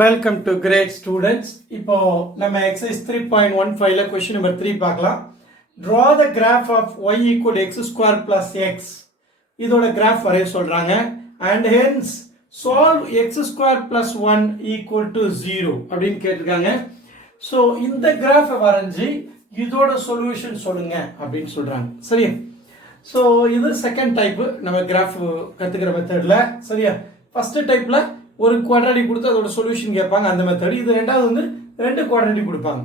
Welcome to great students. இப்போ நம்ம exercise 3.15ல question number 3 பார்க்கலாம். Draw the graph of y equal x square plus x. இதோட graph வரைய சொல்றாங்க. And hence solve x square plus 1 equal to 0 அப்படின்னு கேட்டிருக்காங்க. So இந்த கிராஃபை வரைஞ்சி இதோட சொல்யூஷன் சொல்லுங்க அப்படின்னு சொல்றாங்க. சரியா? ஸோ இது செகண்ட் டைப்பு நம்ம கிராஃப் கற்றுக்கிற மெத்தடில். சரியா? ஃபர்ஸ்ட் டைப்பில் ஒரு குவாட்ராட்டிக் கொடுத்து அதோட சொல்யூஷன் கேட்பாங்க, அந்த மெத்தட். இது ரெண்டாவது வந்து ரெண்டு குவாட்ராட்டிக் கொடுப்பாங்க,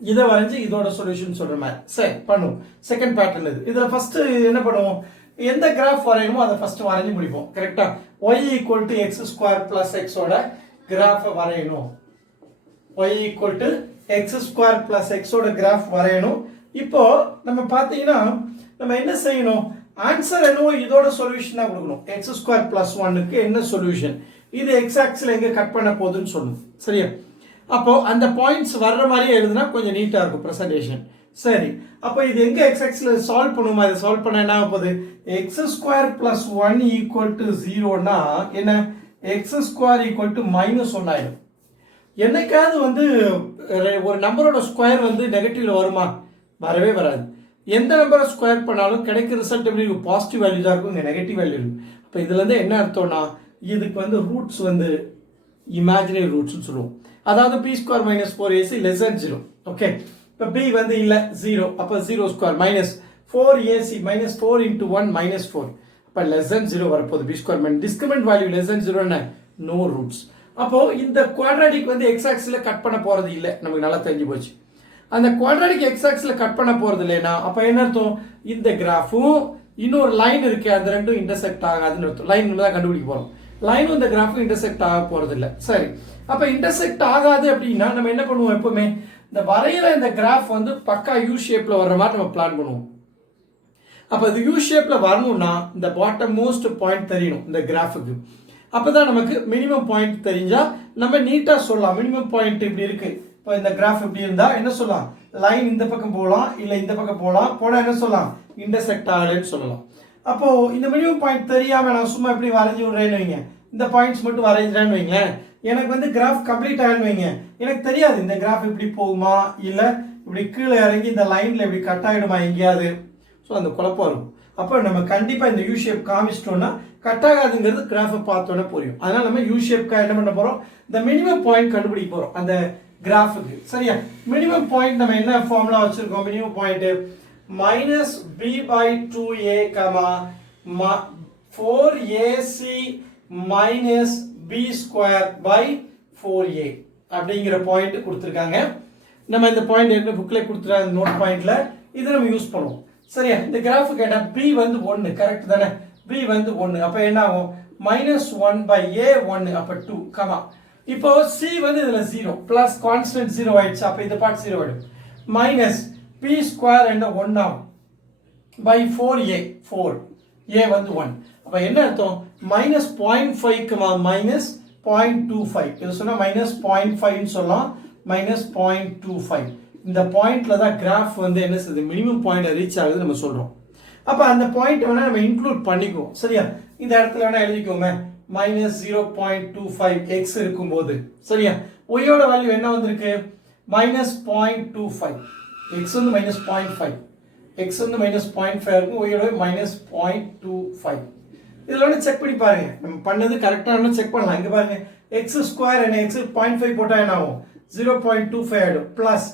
இதை வரைஞ்சி இதோட சொல்யூஷன் சொல்ற மாதிரி. சரி பண்ணுவோம். செகண்ட் பேட்டர்ன் இது. இதில் ஃபர்ஸ்ட் என்ன பண்ணுவோம், எந்த கிராஃப் வரையணுமோ அதை ஃபர்ஸ்ட் வரைஞ்சி முடிப்போம். கரெக்டா? y equal to X square plus எக்ஸோட கிராஃபை வரையணும். y equal to X square plus எக்ஸோட கிராஃப் வரையணும். இப்போ நம்ம பார்த்தீங்கன்னா நம்ம என்ன செய்யணும், ஆன்சர் என்னவோ இதோட சொல்யூஷன் தான் கொடுக்கணும். எக்ஸ் ஸ்கொயர் பிளஸ் ஒன்னுக்கு என்ன சொல்யூஷன், இது எக்ஸ் ஆக்சில் எங்க கட் பண்ண போகுதுன்னு சொல்லணும். சரியா? அப்போ அந்த பாயிண்ட்ஸ் வர்ற மாதிரி எழுதுனா கொஞ்சம் நீட்டா இருக்கும் பிரசன்டேஷன். சரி, அப்போ இது எங்க எக்ஸ் ஆக்சில் சால்வ் பண்ணுமா, இதை சால்வ் பண்ண என்ன ஆக போகுது, x square plus one equal to ஜீரோனா என்ன, x square equal to minus one ஆயிடும். என்னைக்காவது வந்து ஒரு நம்பரோட ஸ்கொயர் வந்து நெகட்டிவ்ல வருமா, வரவே வராது. எந்த நம்பரை ஸ்கொயர் பண்ணாலும் கிடைக்கிற ரிசல்ட் எப்படி இருக்கும், பாசிட்டிவ் வேல்யூ தான் இருக்கும், இங்கே நெகட்டிவ் வேல்யூ இருக்கும். அப்போ இதுல இருந்து என்ன அர்த்தம்னா, இதுக்கு வந்து ரூட்ஸ் வந்து இமேஜினரி ரூட்ஸ்னு சொல்லுவோம். அதாவது b square minus 4ac less than 0. Okay, இப்போ பி வந்து இல்லை 0, அப்போ 0 square minus 4ac minus 4 into 1 minus 4, அப்போ லெஸ் than 0 வரப்போகுது. B square minus discriminant value less than 0 என்ன, நோ ரூட்ஸ். அப்போ இந்த குவாட்ராட்டிக் வந்து எக்ஸ் ஆக்சில் கட் பண்ண போறது இல்லை, நமக்கு நல்லா தெரிஞ்சு போச்சு. அந்த குவாட்ராட்டிக் எக்ஸ் ஆக்சில் கட் பண்ண போறது இல்லைன்னா அப்போ என்ன அர்த்தம், இந்த கிராஃபும் இன்னொரு லைன் இருக்கு, அந்த ரெண்டும் இன்டர்செக்ட் ஆகாதுன்னு அர்த்தம். லைன் தான் கண்டுபிடிக்க போறோம். லைனும் இந்த கிராஃபும் இன்டர்செக்ட் ஆக போறது இல்லை. சரி, அப்போ இன்டர்செக்ட் ஆகாது அப்படின்னா நம்ம என்ன பண்ணுவோம், எப்பவுமே இந்த வரையில இந்த கிராஃப் வந்து பக்கா யூ ஷேப்ல வர்ற மாதிரி நம்ம பிளான் பண்ணுவோம். அப்போ இது யூ ஷேப்ல வரணும்னா இந்த பாட்டம் மோஸ்ட் பாயிண்ட் தெரியணும் இந்த கிராஃபுக்கு. அப்பதான் நமக்கு மினிமம் பாயிண்ட் தெரிஞ்சா நம்ம நீட்டா சொல்லலாம். மினிமம் பாயிண்ட் இப்படி இருக்கு, இப்போ இந்த கிராஃப் இப்படி இருந்தா என்ன சொல்லலாம், லைன் இந்த பக்கம் போகலாம் இல்லை இந்த பக்கம் போகலாம், போனா என்ன சொல்லலாம், இன்டர்செக்ட் ஆகலைன்னு சொல்லலாம். அப்போ இந்த மினிமம் பாயிண்ட் தெரியாம நான் சும்மா இப்படி வரைஞ்சி விடுறேன்னு வைங்க, இந்த பாயிண்ட்ஸ் மட்டும் வரைஞ்சிடேன்னு வைங்களேன், எனக்கு வந்து கிராஃப் கம்ப்ளீட் ஆகன்னு வைங்க, எனக்கு தெரியாது இந்த கிராஃப் இப்படி போகுமா இல்லை இப்படி கீழே இறங்கி இந்த லைன்ல இப்படி கட் ஆகிடுமா எங்கேயாவது. ஸோ அந்த குழப்பம் இருக்கும். அப்போ நம்ம கண்டிப்பா இந்த யூ ஷேப் காமிச்சிட்டோம்னா கட் ஆகாதுங்கிறது கிராஃபை பார்த்தோன்னே புரியும். அதனால நம்ம யூ ஷேப்க்கு என்ன பண்ண போறோம், இந்த மினிமம் பாயிண்ட் கண்டுபிடிக்க போறோம் அந்த கிராஃபுக்கு. சரியா? மினிமம் பாயிண்ட் நம்ம என்ன ஃபார்முலா வச்சிருக்கோம், minimum point minus b by 2a 4ac minus b square by 4a அப்படிங்கிற பாயிண்ட் கொடுத்துருக்காங்க. நம்ம இந்த பாயிண்ட் என்ன புக்ல கொடுத்துருக்காங்க நோட் பாயிண்ட்ல, இதை நம்ம யூஸ் பண்ணுவோம். சரியா? இந்த கிராஃபு கேட்டா பி வந்து 1 கரெக்ட் தானே, பி வந்து 1, அப்ப என்ன ஆகும், மைனஸ் 1 பை a 1, அப்ப 2 கமா. இப்போ சி வந்து இதுல 0 பிளஸ் கான்ஸ்டன்ட் 0 ஆயிடுச்சு, அப்ப இந்த பார்ட் 0 ஆயிடும். மைனஸ் பி ஸ்கொயர் என்ன 1 ஆகும் பை 4a 4, a வந்து 1, அப்ப என்ன அர்த்தம், மைனஸ் 0.5 மைனஸ் 0.25, இது சொன்னா மைனஸ் 0.5 சொல்லலாம், மைனஸ் 0.25. இந்த பாயிண்ட்ல தான் கிராஃப் வந்து என்ன செய்யுது, மினிமம் பாயிண்ட் ரீச் ஆகுது நம்ம சொல்றோம். அப்ப அந்த பாயிண்ட் வேணா நம்ம இன்க்ளூட் பண்ணிக்குவோம். சரியா? இந்த இடத்துல வேணா எழுதிக்கோங்க, மைனஸ் 0.25 எக்ஸ் இருக்கும்போது. சரியா? ஒய்யோட வேல்யூ என்ன வந்திருக்கு, மைனஸ் 0.25, எக்ஸ் வந்து மைனஸ் 0.5, எக்ஸ் வந்து மைனஸ் 0.5 இருக்கும், ஒய்யோட மைனஸ் 0.25. இதுல வந்து செக் பண்ணி பாருங்க, நம்ம பண்ணது கரெக்டான செக் பண்ணலாம். இங்க பாருங்க, எக்ஸ் ஸ்கொயர் என்ன, எக்ஸ் 0.5 போட்டா என்ன ஆகும், 0.25 ஆயிடும், பிளஸ்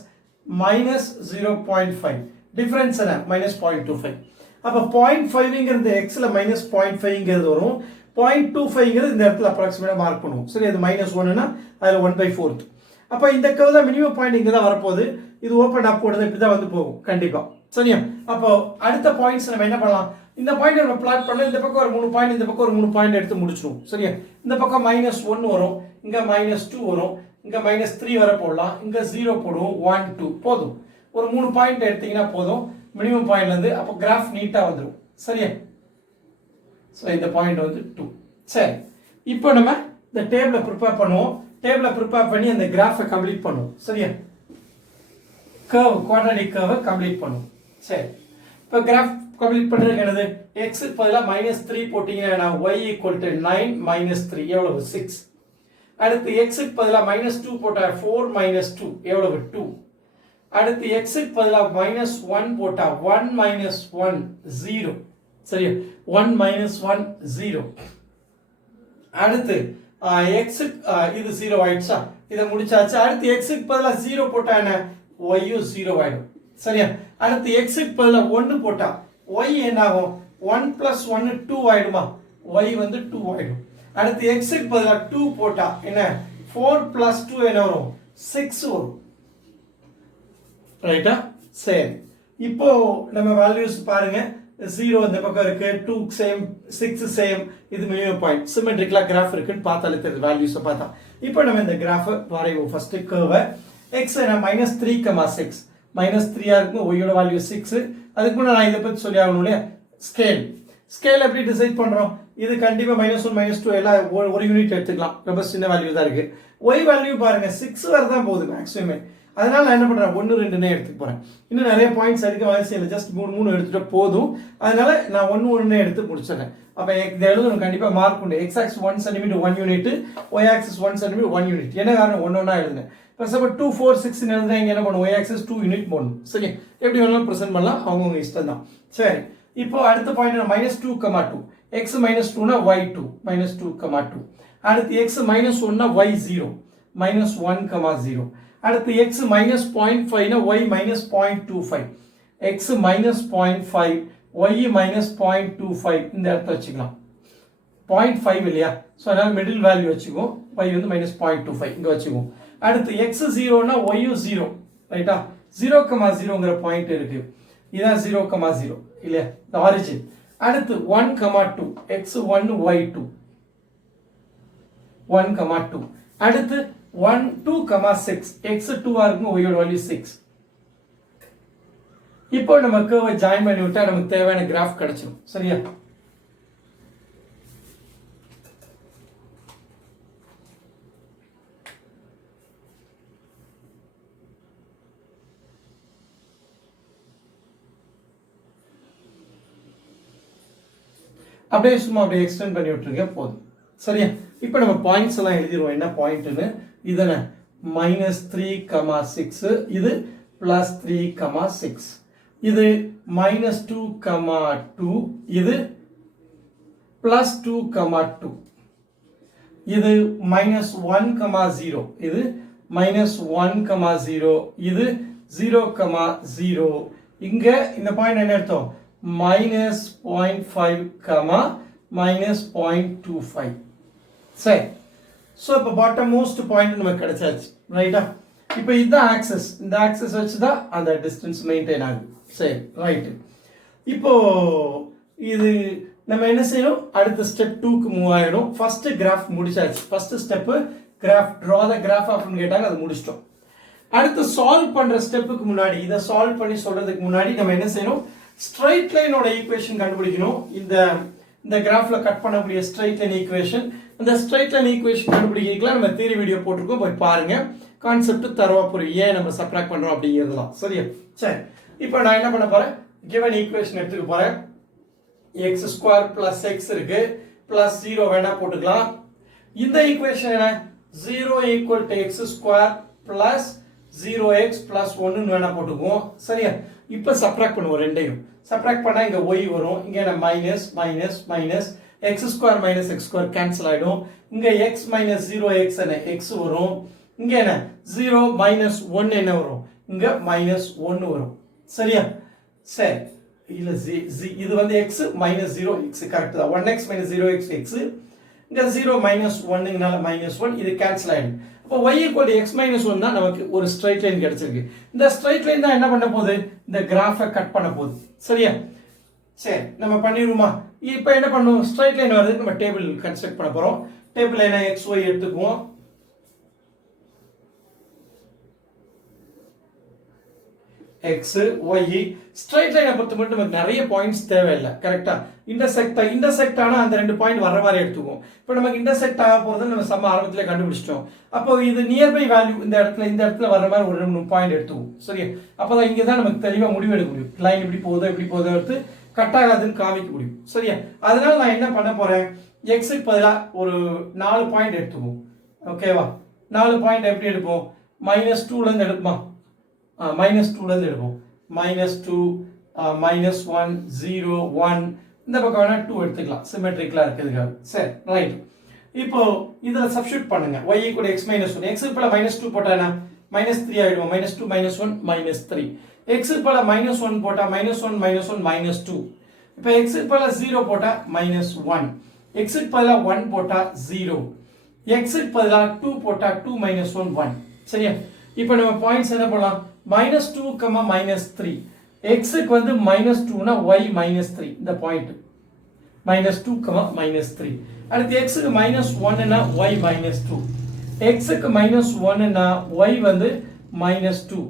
மைனஸ் 0.5, டிஃபரன்ஸ் என்ன மைனஸ் 0.25. அப்ப 0.5ங்கிறது எக்ஸ்ல மைனஸ் 0.5ங்கிறது வரும், 0.25ங்கிறது இந்த இடத்துல அப்ராக்சிமேட்டா மார்க் பண்ணுவோம். சரி, அது மைனஸ் 1னா அதுல 1/4. அப்ப இந்த கர்வ் தான் மினிமம் பாயிண்ட் இங்க தான் வரப்போகுது, இது ஓபன் அப் போடுறது இப்படி தான் வந்து போகும் கண்டிப்பா. சரியா? அப்போ அடுத்த பாயிண்ட்ஸ் நம்ம என்ன பண்ணலாம், இந்த பாயிண்ட் நம்ம பிளாட் பண்ண, இந்த பக்கம் ஒரு 3 பாயிண்ட், இந்த பக்கம் ஒரு 3 பாயிண்ட் எடுத்து முடிச்சிருவோம். சரியா? இந்த பக்கம் மைனஸ் 1 வரும், இங்க மைனஸ் 2 வரும், இங்க மைனஸ் 3 வர போடலாம், இங்க 0 போடுவோம், 1 2 போதும். ஒரு 3 பாயிண்ட் எடுத்தீங்கன்னா போதும் மினிமம் பாயிண்ட்ல இருந்து. அப்போ கிராஃப் நீட்டா வந்துடும். சரியா? சோ இந்த பாயிண்ட் வந்து 2. சரி, இப்போ நம்ம இந்த டேபிளை ப்ரிப்பேர் பண்ணுவோம். டேபிளை ப்ரிப்பேர் பண்ணி அந்த கிராஃபை கம்ப்ளீட் பண்ணுவோம். சரியா? கர்வ், குவாட்ராட்டிக் கர்வை கம்ப்ளீட் பண்ணுவோம். சரி, இப்போ கிராஃப் கம்ப்ளீட் பண்றதுக்கு என்னது, x க்கு பதிலா -3 போட்டீங்கன்னா y = 9 - 3 எவ்வளவு 6. அடுத்து எக்ஸுக்கு பதிலாக -2 போட்டா 4 - 2 எவ்வளவு 2. அடுத்து எக்ஸுக்கு பதிலாக -1 போட்டா 1 - 1 0. சரியா 1 - 1 0. அடுத்து எக்ஸுக்கு இது 0 ஆயிடுச்சா, இதை முடிச்சாச்சு. அடுத்து எக்ஸுக்கு பதிலாக 0 போட்டா என்ன, ஒய்யும் 0 ஆயிடும். சரியா அடுத்து எக்ஸுக்கு பதிலாக 1 போட்டா ஒய் என்ன ஆகும், 1 + 1 2 ஆயிடுமா, ஒய் வந்து 2 ஆயிடும். அடுத்து எக்ஸுக்கு பதிலாக 2 போட்டா என்ன, 4 + 2 என்ன வரும், 6 வரும். ரைட்டா சரி, இப்போ நம்ம வேல்யூஸ் பாருங்க. 0 இந்த பக்கம் இருக்கு, 2 சேம், 6 சேம். இது மினிமம் பாயிண்ட். சிமெட்ரிக்கலா கிராஃப் இருக்குன்னு பார்த்தாலே தெரியுது வேல்யூஸை பார்த்தா. இப்போ நம்ம இந்த கிராஃபை வரைவோம். ஃபர்ஸ்ட் கர்வை x என்ன -3,6 -3 இருக்கும், ஒய்யோட வேல்யூ 6. அதுக்கு முன்னாடி நான் இதை பற்றி சொல்லி ஆகணும் இல்லையா. ஸ்கேல் எப்படி டிசைட் பண்றோம், இது கண்டிப்பா -1 -2 எல்லாம் ஒரு யூனிட் எடுத்துக்கலாம், ரொம்ப சின்ன வேல்யூ தான் இருக்கு. ஒய் வேல்யூ பாருங்க 6 வரை தான் போகுது மேக்ஸிமம். அதனால நான் என்ன பண்றேன், 1 2 எடுத்துக்க போறேன். இன்னும் நிறைய பாயிண்ட்ஸ் எடுக்க அவசியம் இல்லை, ஜஸ்ட் 3 எடுத்துட்டு போதும். அதனால நான் 1 எடுத்து முடிச்சிடறேன். அப்ப இந்த எழுதணும், கண்டிப்பா மார்க் உண்டு. x axis 1 cm 1 unit, y axis 1 cm 1 unit. என்ன காரணம், ஒண்ணா எழுதுனேன். இப்போ 2 4 6 எழுதுனா இங்க என்ன பண்ணும், y axis 2 யூனிட் போடணும். சரி, எப்படி வேணாலும் பிரசன்ட் பண்ணலாம், அவங்கவுங்க இஷ்டம் தான். சரி, இப்போ அடுத்த பாயிண்ட் -2, 2 x -2 னா y 2 -2, 2. அடுத்து x -1 னா y 0 -1, 0. அடுத்து x -0.5 னா y -0.25, x -0.5 y -0.25 இந்த இடத்துல வச்சுக்கலாம். 0.5 இல்லையா, ஸோ அதனால மிடில் வேல்யூ வச்சுக்குவோம். y வந்து -0.25 இங்க வச்சுக்குவோம். அடுத்து x 0 னா y 0, ரைட்டா. 0,0ங்கிற பாயிண்ட் இருக்கு, இதான் 0,0 இல்லையா, இந்த ஆரிஜின். அடுத்து 1,2 x 1 y 2 1,2. அடுத்து 1 2,6 x 2 இருக்கும், y யோட வேல்யூ 6. இப்போ நம்ம கர்வை ஜாயின் பண்ணி விட்டா நமக்கு தேவையான கிராஃப் கிடைச்சிடும். சரியா அப்படியே சும்மா அப்படியே எக்ஸ்டெண்ட் பண்ணி விட்டுருங்க போதும். சரியா இப்போ நம்ம பாயிண்ட்ஸ் எல்லாம் எழுதிடுவோம், என்ன பாயிண்ட்னு. இதன -3,6, இது +3,6, இது -2,2, இது +2,2, இது -1,0, இது -1,0, இது 0,0. இங்க இந்த பாயிண்ட் என்ன அர்த்தம், -0.5, -0.25. சரி, ஸோ இப்போ பாட்டம் மோஸ்ட் பாயிண்ட் நமக்கு கிடைச்சாச்சு. ரைட்டா, இப்போ இதுதான் ஆக்சஸ், இந்த ஆக்சஸ் வச்சு தான் அந்த டிஸ்டன்ஸ் மெயின்டைன் ஆகுது. சரி ரைட்டு, இப்போ இது நம்ம என்ன செய்யணும், அடுத்த ஸ்டெப் 2க்கு மூவ் ஆகிடும். ஃபர்ஸ்ட் கிராஃப் முடிச்சாச்சு. First step graph, draw the graph ஆஃப்னு கேட்டாங்க, அது முடிச்சிட்டோம். அடுத்து சால்வ் பண்ற ஸ்டெப்புக்கு முன்னாடி, இதை சால்வ் பண்ணி சொல்றதுக்கு முன்னாடி நம்ம என்ன செய்யணும், ஸ்ட்ரைட் லைனோட ஈக்குவேஷன் கண்டுபிடிக்கணும். இந்த கிராஃப்ல கட் பண்ணக்கூடிய ஸ்ட்ரைட் லைன் ஈக்குவேஷன், இந்த ஸ்ட்ரைட் லைன் ஈக்குவேஷன் கண்டுபிடிக்கலாம் நம்ம தியரி வீடியோ போட்டிருக்கோம், போய் பாருங்க. கான்செப்ட் தரவா புரியும், ஏன் நம்ம சப்ராக்ட் பண்றோம் அப்படிங்கிறதுலாம். சரியா சரி, இப்போ நான் என்ன பண்ண போறேன், given ஈக்குவேஷன் எடுத்துக்க போறேன். x² + x இருக்கு, +0 வேணா போட்டுக்கலாம். இந்த ஈக்குவேஷன் என்ன, 0 = x² + 0x + 1 வேணா போட்டுக்குவோம். சரியா இப்போ சப்ராக்ட் பண்ணுவோம், ரெண்டையும் சப்ராக்ட் பண்ணா இங்க y வரும், இங்க என்ன minus minus minus, x² - x² cancel ஆயிடும். இங்க x - 0x என்ன x வரும், இங்க என்ன 0 - 1 என்ன வரும், இங்க -1 வரும். சரியா சரி, இல்ல இது வந்து x - 0x கரெக்ட் தான். 1x - 0x x, இங்க 0 - 1ங்கனால -1, இது கேன்சல் ஆயிடும். அப்போ y = x - 1 தான் நமக்கு ஒரு ஸ்ட்ரைட் லைன் கிடைச்சிருக்கு. இந்த ஸ்ட்ரைட் லைன் தான் என்ன பண்ண போகுது, இந்த கிராஃபை கட் பண்ண போகுது. சரியா சரி, நம்ம பண்ணிடுவோமா. இப்போ என்ன பண்ணுவோம், ஸ்ட்ரைட் லைன் வரதுக்கு நம்ம டேபிள் கன்ஸ்ட்ரக்ட் பண்ண போறோம். டேபிள் என்ன, x y எடுத்துக்குவோம். x y ஸ்ட்ரைட் லைனை பொறுத்த மட்டும் நமக்கு நிறைய பாயிண்ட்ஸ் தேவையில்லை. கரெக்டா, இன்டர்செக்ட் ஆனா அந்த ரெண்டு பாயிண்ட் வர்ற மாதிரி எடுத்துக்குவோம். இப்போ நமக்கு இன்டர்செக்ட் ஆக போறது நம்ம சம ஆரம்பத்துல கண்டுபிடிச்சிட்டோம். அப்போ இது நியர்பை வேல்யூ இந்த இடத்துல வர்ற மாதிரி ஒரு 2 பாயிண்ட் எடுத்துக்குவோம். சரியா, அப்பதான் இங்க தான் நமக்கு தெளிவா முடிவு எடுக்க முடியும். லைன் இப்படி போகுதோ எடுத்து கட் ஆகாதுன்னு காமிக்க முடியும். சரியா, அதனால நான் என்ன பண்ண போறேன், எக்ஸுக்கு பதிலாக ஒரு 4 பாயிண்ட் எடுத்துக்குவோம். ஓகேவா 4 பாயிண்ட் எப்படி எடுப்போம் -2லேருந்து எடுப்போமா -2லேருந்து எடுப்போம் -2 -1 0 1 இந்த பக்கம் வேணா 2 எடுத்துக்கலாம் சிமெட்ரிக்கலா இருக்குதுக்காக சரி ரைட் இப்போ இதுல சப்ஸ்டிட்யூட் பண்ணுங்க y = x - 1 x க்கு பதிலா -2 போட்டா என்ன -3 ஆயிடும் -2 -1 -3 x க்கு பதிலா -1 போட்டா -1 -1 -2 இப்போ x க்கு பதிலா 0 போட்டா -1 x க்கு பதிலா 1 போட்டா 0 x க்கு பதிலா 2 போட்டா 2 -1 1 சரியா இப்போ நம்ம பாயிண்ட்ஸ் என்ன பண்ணலாம் -2, -3 x க்கு வந்து -2 னா y -3 இந்த பாயிண்ட் -2, -3 அடுத்து x க்கு -1 னா y -2 x க்கு -1 னா y வந்து -2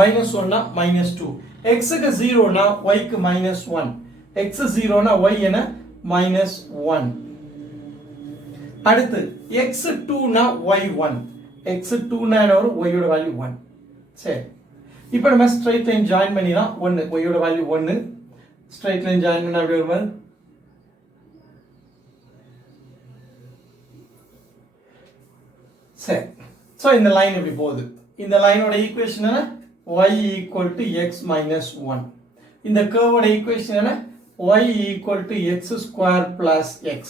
-1 னா -2 x க்கு 0 னா y க்கு -1 x 0 னா y என்ன -1 அடுத்து x2 னா y1 x2 னா என்ன வரும் y யோட வேல்யூ 1 சரி இப்போ நம்ம ஸ்ட்ரைட் லைன் ஜாயின் பண்ணிடலாம் 1 y யோட வேல்யூ 1 ஸ்ட்ரைட் லைன் ஜாயின் பண்ணா எப்படி வரும் சரி சோ இந்த லைன் இப்படி போகுது இந்த லைனோட ஈக்குவேஷன் என்ன y = x - 1 இந்த கர்வோட ஈக்குவேஷன் என்ன y = x² + x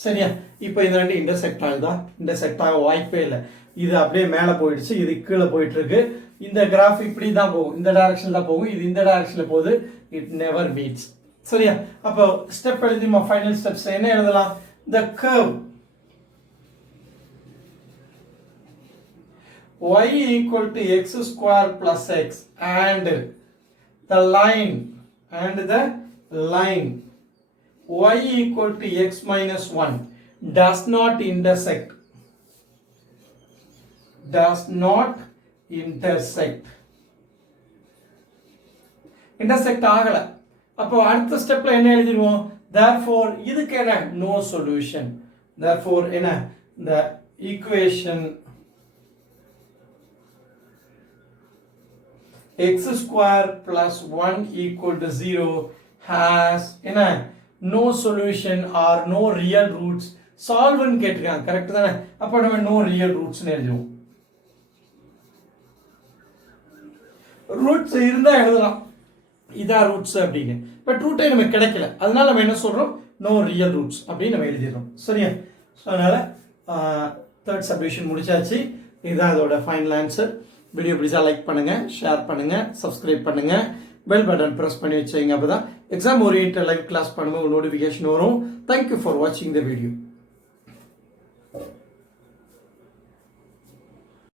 சரியா இப்போ இந்த ரெண்டு இன்டர்செக்ட் ஆகுதா இன்டர்செக்ட் ஆக வாய்ப்பே இல்லை இது அப்படியே மேலே போயிடுச்சு இது கீழே போயிட்டு இருக்கு இந்த கிராஃப் இப்படி தான் போகும் இந்த டைரக்ஷன்ல தான் போகும் இது இந்த டைரக்ஷன்ல போகுது இட் நெவர் மீட்ஸ் சரியா அப்போ ஸ்டெப் எழுதிமா ஃபைனல் ஸ்டெப்ஸ் என்ன எழுதலாம் the curve y = x² + x and the line y = x - 1 does not intersect intersect ஆகல அப்போ அடுத்த ஸ்டெப்ல என்ன எழுதிடுவோம் therefore இதுக்கு என்ன no solution therefore என்ன the equation x² + 1 = 0 has என்ன no solution or no real roots solve ன்னு கேட்டிருக்காங்க கரெக்ட் தானே அப்ப நம்ம no real roots ன்னு எழுதுவோம் ரூட்ஸ் இருந்தா எழுதலாம் இதான் ரூட்ஸ் அப்படின்னு பட் ரூட்டே நமக்கு கிடைக்கல அதனால நம்ம என்ன சொல்றோம் no real roots அப்படின்னு நம்ம எழுதிடுறோம் சரியா ஸோ அதனால தேர்ட் சப்டிவிஷன் முடிச்சாச்சு இதுதான் அதோட ஃபைனல் ஆன்சர் வீடியோ பிடிச்சா லைக் பண்ணுங்க ஷேர் பண்ணுங்க சப்ஸ்கிரைப் பண்ணுங்க பெல் பட்டன் பிரஸ் பண்ணி வச்சுங்க அப்பதான் எக்ஸாம் ஓரியன்டட் லைவ் கிளாஸ் பண்ணும்போது நோட்டிஃபிகேஷன் வரும் தேங்க்யூ ஃபார் வாட்சிங் த வீடியோ